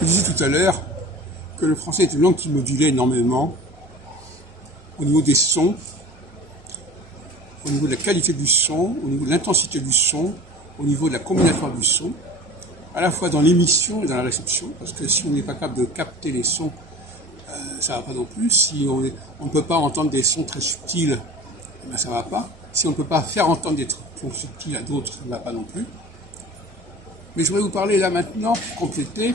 Je disais tout à l'heure que le français est une langue qui modulait énormément au niveau des sons, au niveau de la qualité du son, au niveau de l'intensité du son, au niveau de la combinatoire du son, à la fois dans l'émission et dans la réception, parce que si on n'est pas capable de capter les sons, ça va pas non plus. Si on ne peut pas entendre des sons très subtils, ben ça va pas. Si on ne peut pas faire entendre des sons subtils à d'autres, ça ne va pas non plus. Mais je voudrais vous parler là maintenant, pour compléter,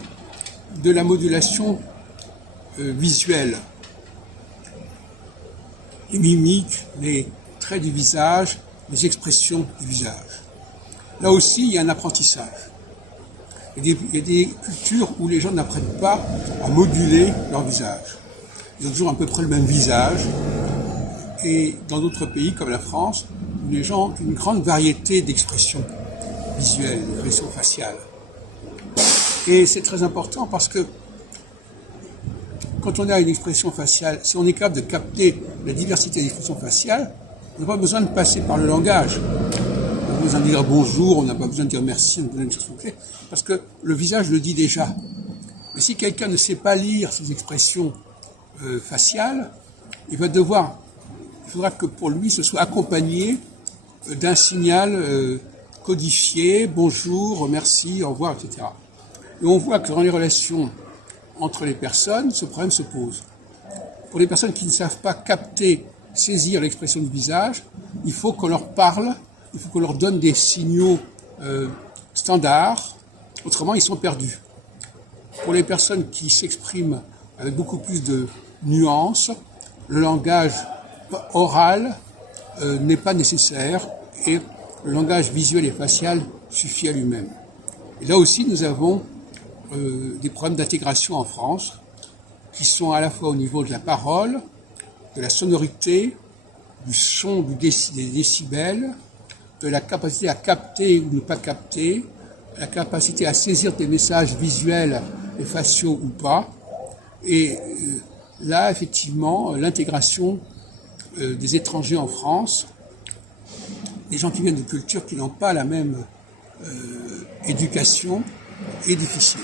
de la modulation visuelle. Les mimiques, les traits du visage, les expressions du visage. Là aussi, il y a un apprentissage. Il y a des cultures où les gens n'apprennent pas à moduler leur visage. Ils ont toujours à peu près le même visage. Et dans d'autres pays, comme la France, où les gens ont une grande variété d'expressions visuelles, d'expressions faciales. Et c'est très important parce que quand on a une expression faciale, si on est capable de capter la diversité d'expressions faciales, on n'a pas besoin de passer par le langage. On n'a pas besoin de dire bonjour, on n'a pas besoin de dire merci, on n'a pas besoin de dire clé, parce que le visage le dit déjà. Mais si quelqu'un ne sait pas lire ces expressions faciales, il faudra que pour lui ce soit accompagné d'un signal codifié, bonjour, merci, au revoir, etc. Et on voit que dans les relations entre les personnes, ce problème se pose. Pour les personnes qui ne savent pas capter, saisir l'expression du visage, il faut qu'on leur parle, il faut qu'on leur donne des signaux standards, autrement ils sont perdus. Pour les personnes qui s'expriment avec beaucoup plus de nuances, le langage oral n'est pas nécessaire et le langage visuel et facial suffit à lui-même. Et là aussi, nous avons des problèmes d'intégration en France qui sont à la fois au niveau de la parole, de la sonorité, du son, des décibels, de la capacité à capter ou ne pas capter, la capacité à saisir des messages visuels et faciaux ou pas. Et là, effectivement, l'intégration des étrangers en France, des gens qui viennent de cultures qui n'ont pas la même éducation, est difficile.